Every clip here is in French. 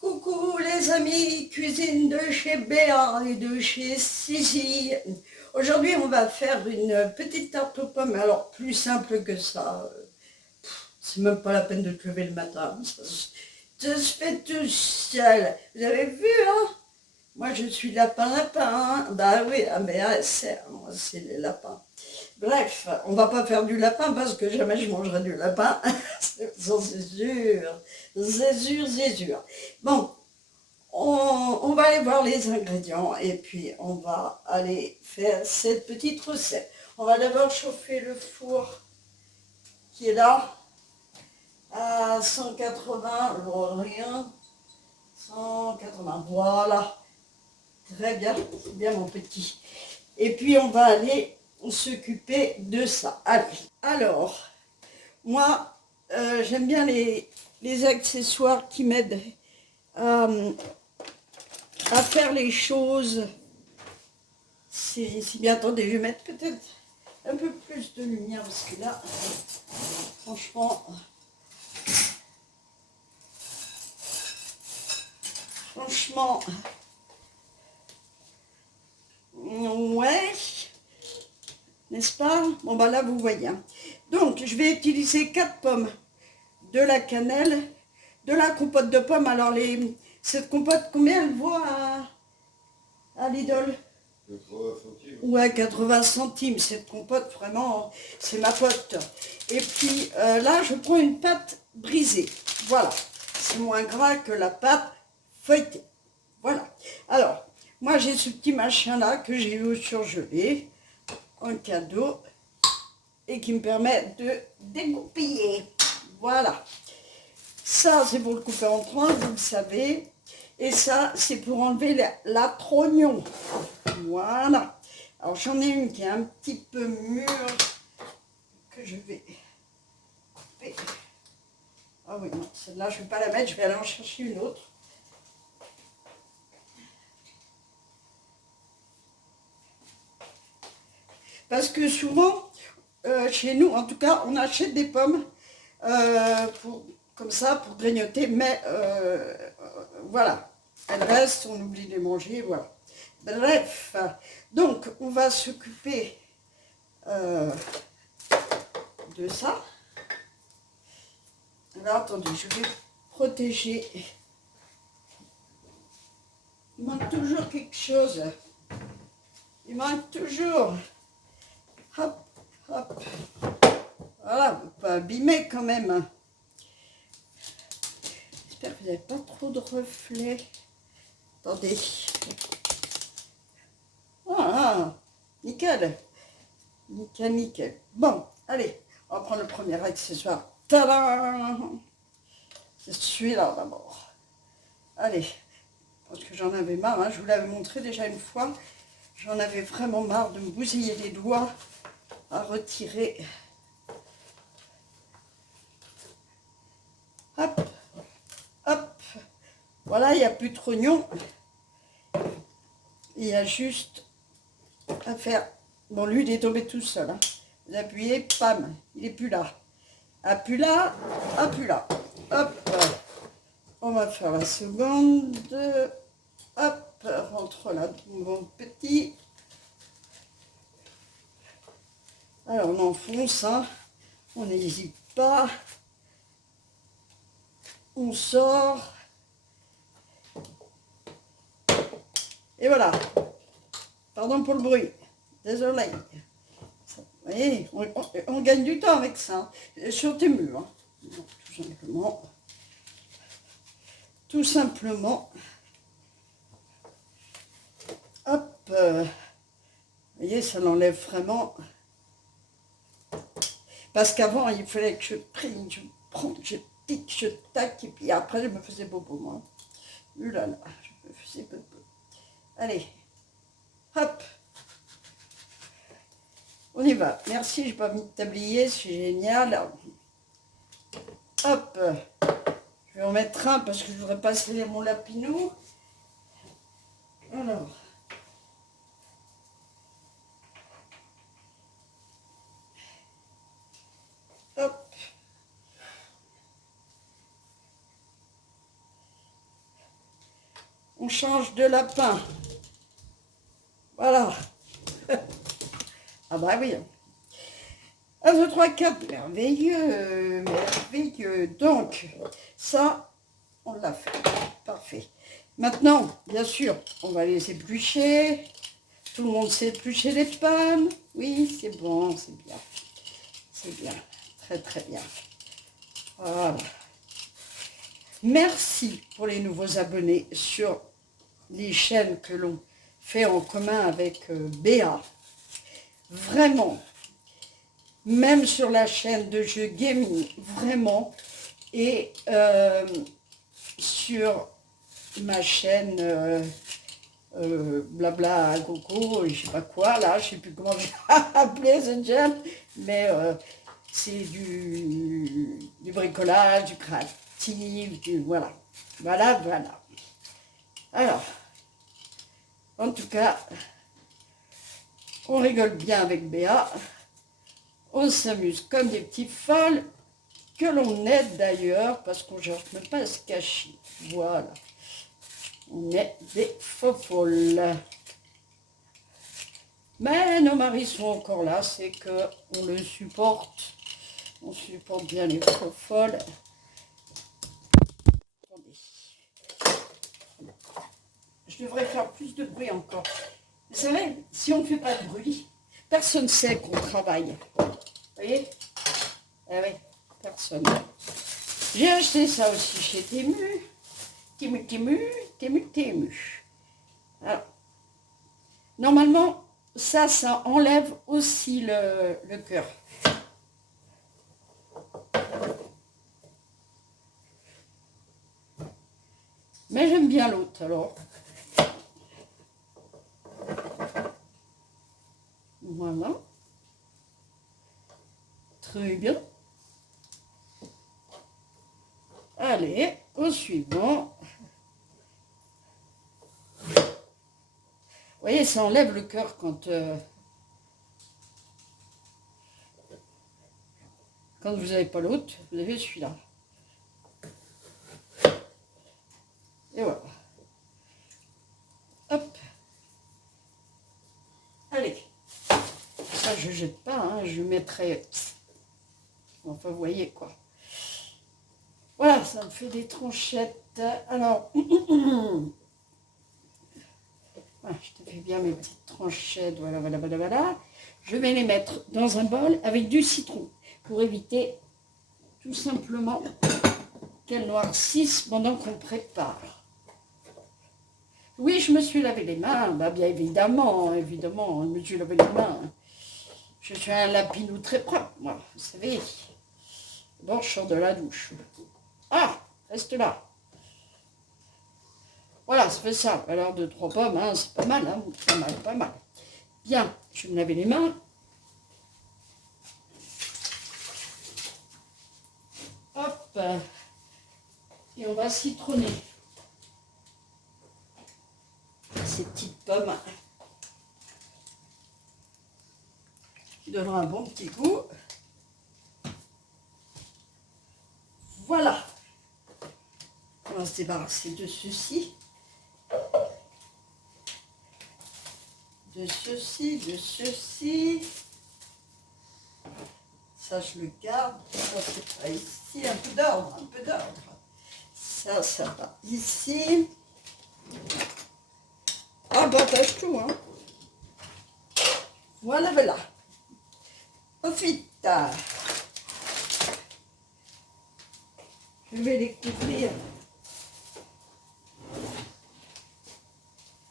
Coucou les amis, cuisine de chez Béa et de chez Sissi. Aujourd'hui on va faire une petite tarte aux pommes, alors plus simple que ça. C'est même pas la peine de te lever le matin, ça se fait tout seul. Vous avez vu hein? Moi je suis lapin, hein. Bah oui, ah, mais moi c'est les lapins. Bref, on va pas faire du lapin parce que jamais je mangerai du lapin. C'est sûr, c'est sûr. Bon, on va aller voir les ingrédients et puis on va aller faire cette petite recette. On va d'abord chauffer le four qui est là à 180, rien, 180, voilà. Très bien, c'est bien mon petit. Et puis on va aller s'occuper de ça. Allez. Alors, moi, j'aime bien les accessoires qui m'aident à faire les choses. Si bien, attendez, je vais mettre peut-être un peu plus de lumière parce que là, franchement, ouais, n'est-ce pas? Bon, bah là, vous voyez. Hein. Donc, je vais utiliser 4 pommes, de la cannelle, de la compote de pommes. Alors, cette compote, combien elle vaut à Lidl? 80 centimes. Ouais, 80 centimes. Cette compote, vraiment, c'est ma pote. Et puis, là, je prends une pâte brisée. Voilà. C'est moins gras que la pâte feuilletée. Voilà. Alors, moi, j'ai ce petit machin-là que j'ai eu au surgelé, en cadeau, et qui me permet de dégoupiller. Voilà. Ça, c'est pour le couper en tranches, vous le savez. Et ça, c'est pour enlever la trognon. Voilà. Alors, j'en ai une qui est un petit peu mûre, que je vais couper. Ah oui, non, celle-là, je ne vais pas la mettre, je vais aller en chercher une autre. Parce que souvent, chez nous, en tout cas, on achète des pommes comme ça, pour grignoter, mais voilà, elles restent, on oublie de les manger, voilà. Bref, donc on va s'occuper de ça. Alors attendez, je vais protéger. Il manque toujours quelque chose. Il manque toujours. Hop, hop. Voilà, vous ne pas abîmer quand même. J'espère que vous n'avez pas trop de reflets. Attendez. Voilà, nickel. Nickel, nickel. Bon, allez, on va prendre le premier accessoire. Tadam! C'est celui-là d'abord. Allez, parce que j'en avais marre, hein, je vous l'avais montré déjà une fois. J'en avais vraiment marre de me bousiller les doigts à retirer. Hop, hop. Voilà, il n'y a plus de trognon. Il y a juste à faire. Bon, lui, il est tombé tout seul. Hein. Vous appuyez, pam, il n'est plus là. Ah, plus là, ah, plus là. Hop, on va faire la seconde. Hop, rentre là, mon petit. Alors, on enfonce, hein. On n'hésite pas. On sort. Et voilà. Pardon pour le bruit. Désolé. Vous voyez, on gagne du temps avec ça. Sur tes murs. Hein. Donc, tout simplement. Tout simplement. Hop. Vous voyez, ça l'enlève vraiment. Parce qu'avant, il fallait que je prie, je prends, je tic, je tac, et puis après, je me faisais bobo, moi. Là, je me faisais bobo. Allez. Hop. On y va. Merci, j'ai pas mis de tablier, c'est génial. Hop. Je vais en mettre un parce que je voudrais pas sceller mon lapinou. Alors. On change de lapin. Voilà. Ah bah oui. 1, 2, 3, 4. Merveilleux. Merveilleux. Donc, ça, on l'a fait. Parfait. Maintenant, bien sûr, on va les éplucher. Tout le monde sait éplucher les pommes. Oui, c'est bon, c'est bien. C'est bien. Très, très bien. Voilà. Merci pour les nouveaux abonnés sur les chaînes que l'on fait en commun avec Béa. Vraiment. Même sur la chaîne de jeux gaming. Vraiment. Et sur ma chaîne blabla gogo, je sais pas quoi, là, je sais plus comment je vais appeler cette chaîne, mais c'est du bricolage, du créatif, voilà. Voilà, voilà. Alors, en tout cas, on rigole bien avec Béa, on s'amuse comme des petits folles, que l'on aide d'ailleurs, parce qu'on ne cherche même pas à se cacher. Voilà. On est des faux folles. Mais nos maris sont encore là, c'est qu'on le supporte. On supporte bien les faux folles. Attendez. Je devrais faire plus de bruit encore. Vous savez, si on ne fait pas de bruit, personne ne sait qu'on travaille. Vous voyez? Eh oui, personne. J'ai acheté ça aussi chez Temu. Temu. Alors, normalement, ça enlève aussi le cœur. Mais j'aime bien l'autre, alors. Voilà. Très bien. Allez, au suivant. Vous voyez, ça enlève le cœur quand vous n'avez pas l'autre, vous avez celui-là. Et voilà. Hop. Allez. Ça, je ne jette pas, hein, je mettrai... Enfin, vous voyez quoi. Voilà, ça me fait des tranchettes. Alors, voilà, je te fais bien mes petites tranchettes. Voilà. Je vais les mettre dans un bol avec du citron pour éviter tout simplement qu'elles noircissent pendant qu'on prépare. Oui, je me suis lavé les mains. Bah, bien évidemment, je me suis lavé les mains. Je suis un lapinou très propre, moi, vous savez. Bon, je sors de la douche. Ah, reste là. Voilà, ça fait ça. Alors, 2, 3 pommes, hein, c'est pas mal, hein, pas mal. Bien, je vais me laver les mains. Hop. Et on va citronner ces petites pommes. Qui donnera un bon petit goût. Voilà. On va se débarrasser de ceci. De ceci. Ça, je le garde. Ça, c'est pas ici. Un peu d'ordre. Ça va ici. Ah, partage tout, hein. Voilà. Ensuite, je vais les couvrir.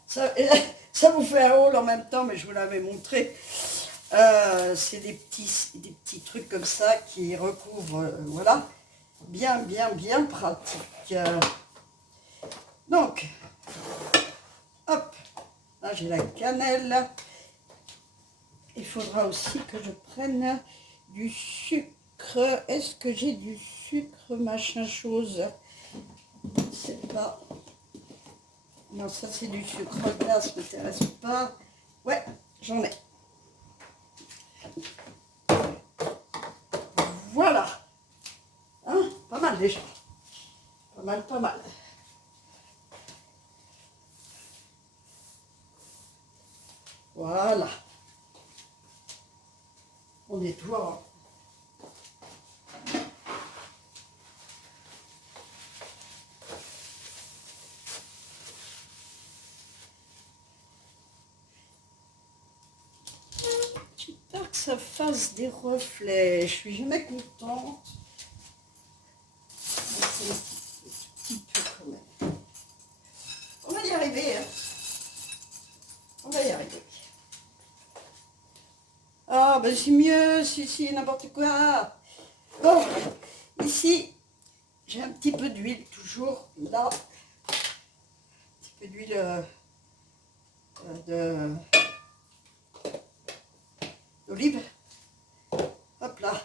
Ça vous fait un haul en même temps, mais je vous l'avais montré. C'est des petits trucs comme ça qui recouvrent, voilà, bien pratique. Donc, hop, là j'ai la cannelle. Il faudra aussi que je prenne du sucre. Est-ce que j'ai du sucre, machin chose? Je ne sais pas. Non, ça c'est du sucre glace, ça ne m'intéresse pas. Ouais, j'en ai. Voilà. Hein, pas mal déjà. Pas mal. Voilà. On nettoie. J'espère que ça fasse des reflets. Je suis jamais contente. C'est un petit peu quand même. On va y arriver. Hein. On va y arriver. Ah, ben c'est mieux, si, n'importe quoi. Bon, ici, j'ai un petit peu d'huile, toujours, là. Un petit peu d'huile d'olive. Hop là.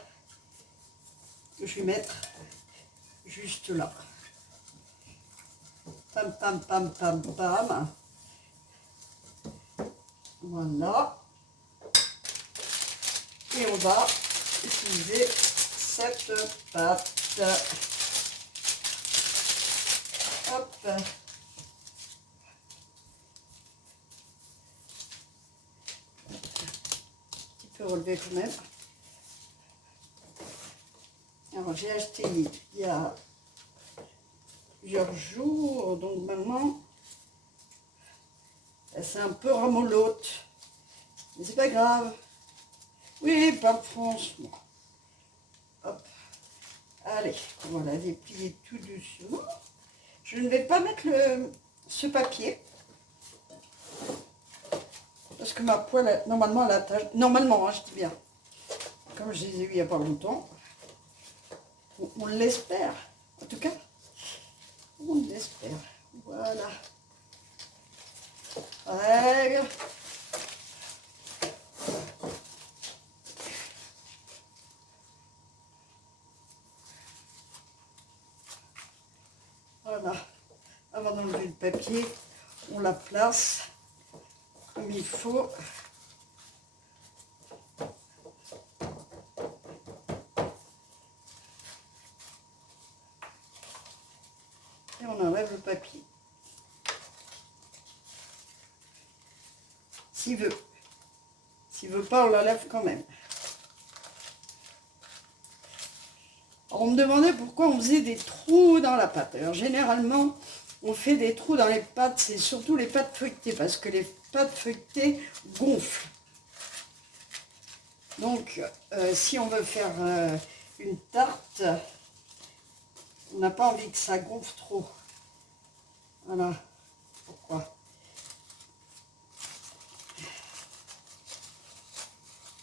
Que je vais mettre juste là. Pam, pam, pam, pam, pam. Voilà. Et on va utiliser cette pâte. Hop. Un petit peu relevé quand même. Alors j'ai acheté il y a plusieurs jours, donc maintenant c'est un peu ramollote. Mais c'est pas grave. Oui, pas de France. Hop. Allez, on va la déplier tout doucement. Je ne vais pas mettre ce papier. Parce que ma poêle, normalement, elle attache. Normalement, hein, je dis bien. Comme je les ai eu il n'y a pas longtemps. On l'espère. En tout cas, on l'espère. Voilà. Règle. Voilà. Avant d'enlever le papier, on la place comme il faut. Et on enlève le papier. S'il veut. S'il veut pas, on l'enlève quand même. Alors, on me demandait pourquoi on faisait des trous dans la pâte. Alors généralement, on fait des trous dans les pâtes, c'est surtout les pâtes feuilletées, parce que les pâtes feuilletées gonflent. Donc, si on veut faire une tarte, on n'a pas envie que ça gonfle trop. Voilà pourquoi.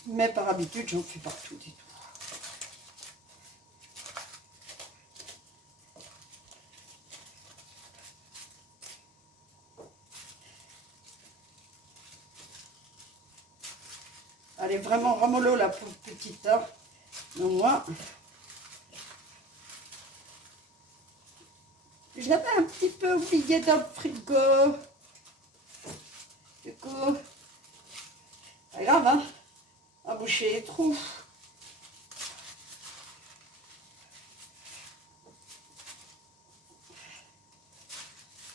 Mais par habitude, j'en fais partout et tout. Elle est vraiment ramollo la pauvre petite heure. Donc moi, je l'avais un petit peu oublié dans le frigo. Du coup, pas grave, hein, à boucher les trous.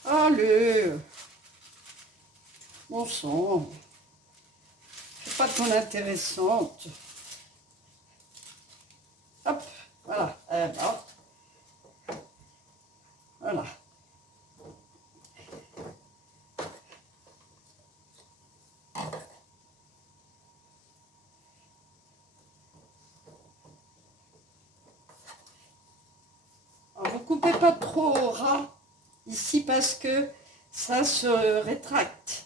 Allez, bon sang, c'est pas ton intéressante. Hop, voilà, là. Voilà. Alors, vous coupez pas trop ras ici parce que ça se rétracte.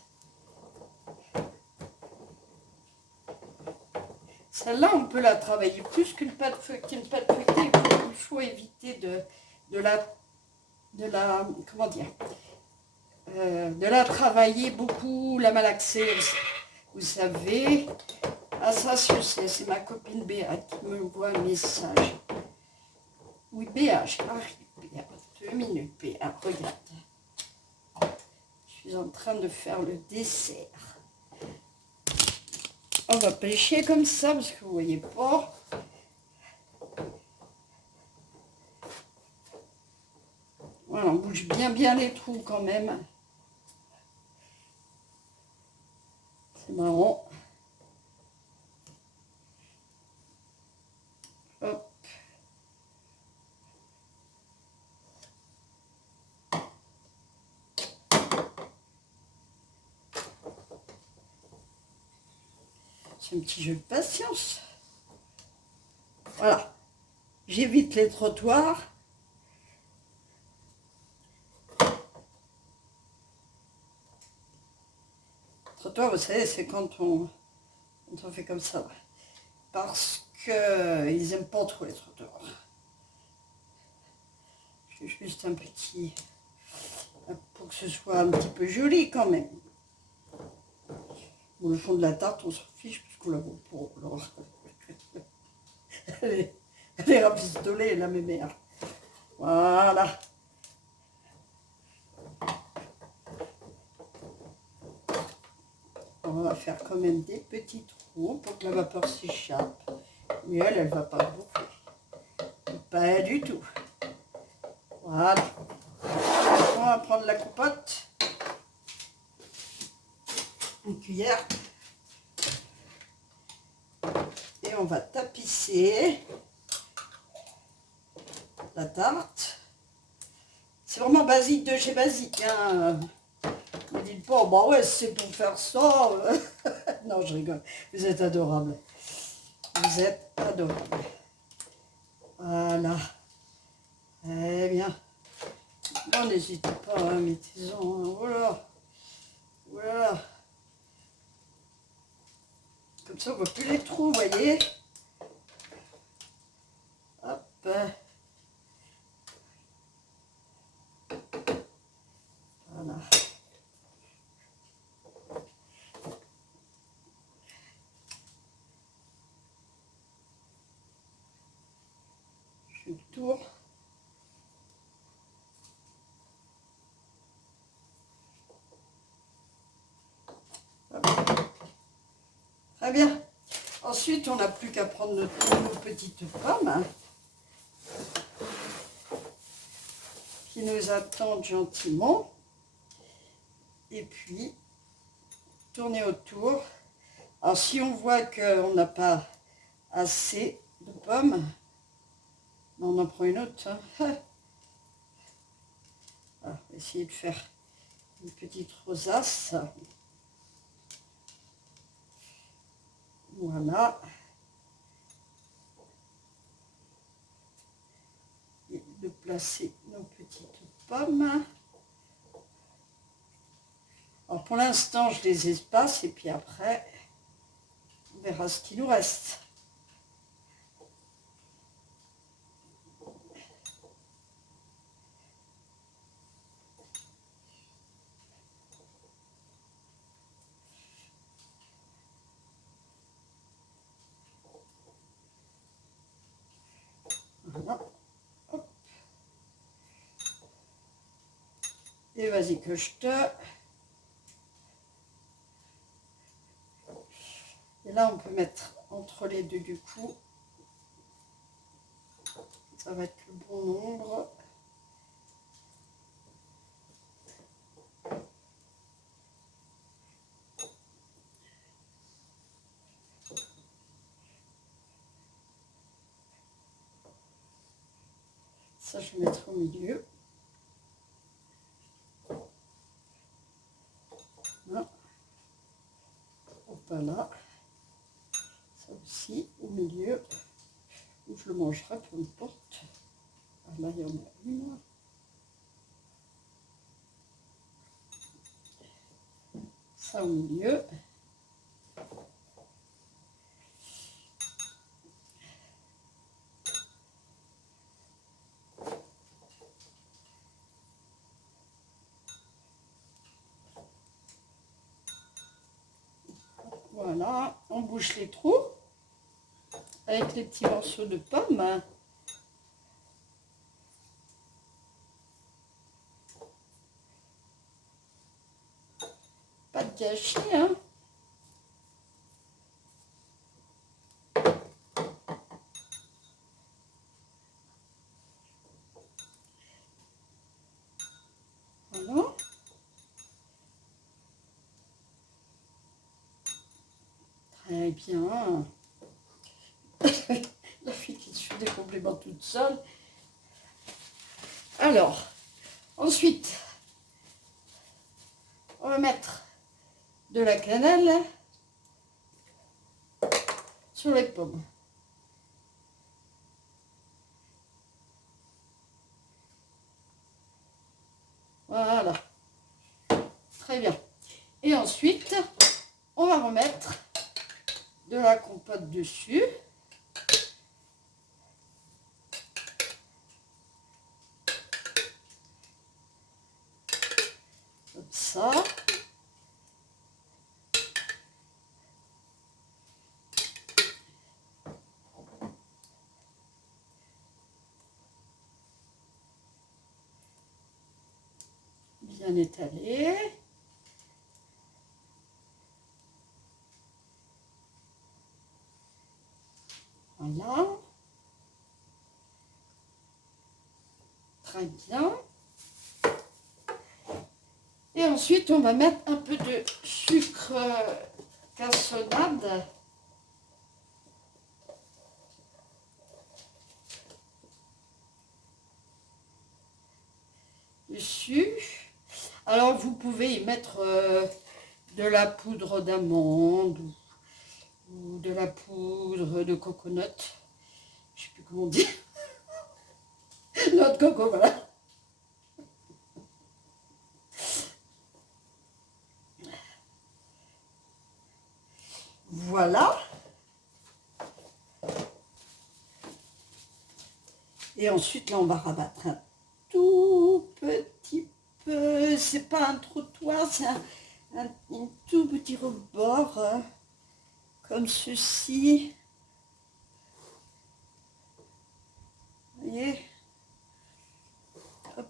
Celle-là, on peut la travailler plus qu'une pâte feuilletée. Une pâte feuilletée, il faut éviter de la travailler beaucoup, la malaxer. Vous savez, ah ça c'est ma copine Béa qui me voit un message. Oui, Béa, j'arrive, Béa. 2 minutes, Béa, regarde. Je suis en train de faire le dessert. On va pêcher comme ça parce que vous voyez pas. Voilà, on bouge bien les trous quand même. C'est marron. Hop. C'est un petit jeu de patience. Voilà. J'évite les trottoirs. Trottoir, vous savez, c'est quand on fait comme ça. Parce qu'ils n'aiment pas trop les trottoirs. J'ai juste un petit... pour que ce soit un petit peu joli quand même. Bon, le fond de la tarte, on s'en fiche puisqu'on la vaut pour. Alors... elle est rafistolée, la mémère. Voilà. On va faire quand même des petits trous pour que la vapeur s'échappe. Mais elle va pas bouffer. Pas du tout. Voilà. On va prendre la coupotte. Une cuillère. Et on va tapisser la tarte. C'est vraiment basique de chez basique. Hein. Ne dites pas, bah ouais, c'est pour faire ça. Non, je rigole. Vous êtes adorable. Vous êtes adorable. Voilà. Eh bien. Bon, n'hésitez pas, hein, mettez-en. Hein. Voilà. Voilà. Comme ça, on ne voit plus les trous, vous voyez. Hop. Voilà. Je fais le tour. Hop. Très bien. Ensuite, on n'a plus qu'à prendre nos petites pommes. Hein, qui nous attendent gentiment. Et puis, tourner autour. Alors, si on voit qu'on n'a pas assez de pommes, on en prend une autre. Hein. Voilà, on va essayer de faire une petite rosace. Voilà. Et de placer nos petites pommes. Alors pour l'instant, je les espace et puis après, on verra ce qu'il nous reste. Voilà. Hop. Et vas-y que je te... Et là, on peut mettre entre les deux du coup. Ça va être le bon nombre. Ça, je vais mettre au milieu. Voilà. Hop là. Ça aussi, au milieu. Où je le mangerai, peu importe. Ah, là, il y en a une. Ça au milieu. Voilà, on bouche les trous avec les petits morceaux de pommes. Pas de gâchis, hein. Voilà. Eh bien, la fille qui se fait des compliments toute seule. Alors, ensuite, on va mettre de la cannelle sur les pommes. Voilà, très bien. Et ensuite, on va remettre de la compote dessus. Comme ça. Bien étalé. Voilà. Très bien. Et ensuite, on va mettre un peu de sucre cassonade. Dessus. Alors, vous pouvez y mettre de la poudre d'amande ou de la poudre de coconut. Je ne sais plus comment on dit. Noix de coco, voilà. Voilà. Et ensuite, là, on va rabattre un tout petit peu. C'est pas un trottoir, c'est un tout petit rebord, comme ceci. Vous voyez? Hop.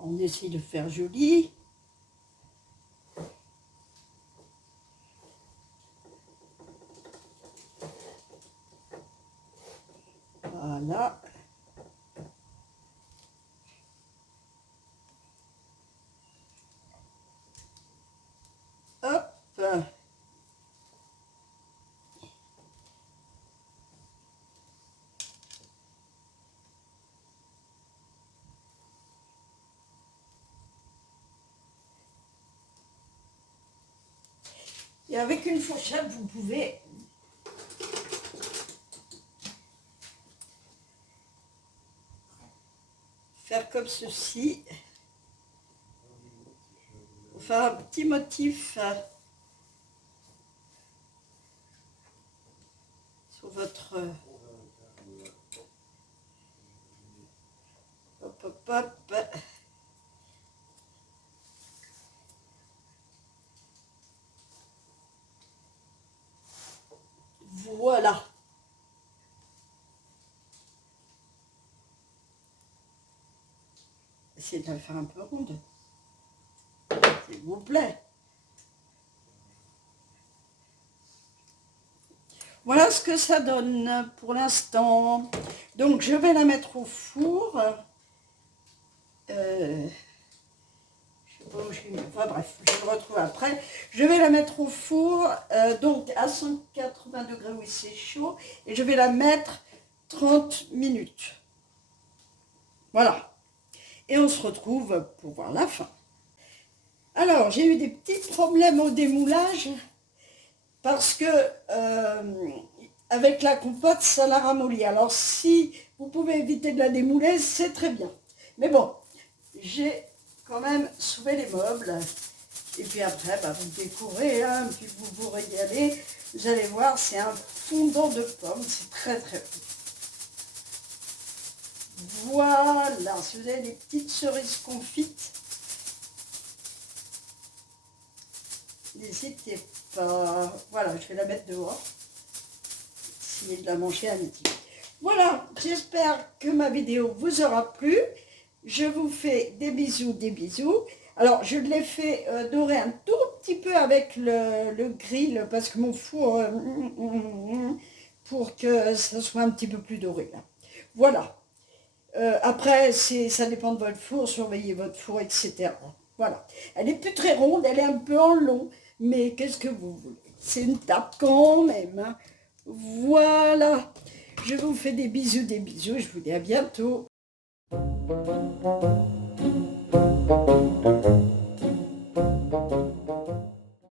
On essaye de faire joli. Voilà. Hop. Et avec une fourchette, vous pouvez faire comme ceci. Faire un petit motif sur votre... hop, hop, hop. Voilà. Essayez de la faire un peu ronde, s'il vous plaît. Voilà ce que ça donne pour l'instant. Donc, je vais la mettre au four. Je sais pas où j'ai mis. Enfin bref, je le retrouve après. Je vais la mettre au four, donc à 180 degrés, oui c'est chaud. Et je vais la mettre 30 minutes. Voilà. Et on se retrouve pour voir la fin. Alors, j'ai eu des petits problèmes au démoulage parce que avec la compote, ça la ramollit. Alors, si vous pouvez éviter de la démouler, c'est très bien. Mais bon, j'ai quand même sauvé les meubles. Et puis après, bah, vous découvrez, hein, puis vous vous régalez. Vous allez voir, c'est un fondant de pommes. C'est très très bon. Voilà, si vous avez des petites cerises confites, n'hésitez pas. Voilà, je vais la mettre dehors. Essayer de la manger à midi. Voilà, j'espère que ma vidéo vous aura plu. Je vous fais des bisous, des bisous. Alors, je l'ai fait dorer un tout petit peu avec le grill, parce que mon four, pour que ça soit un petit peu plus doré, là. Voilà. Après, ça dépend de votre four, surveillez votre four, etc. Voilà. Elle est plus très ronde, elle est un peu en long, mais qu'est-ce que vous voulez? C'est une tarte quand même, hein. Voilà. Je vous fais des bisous, je vous dis à bientôt.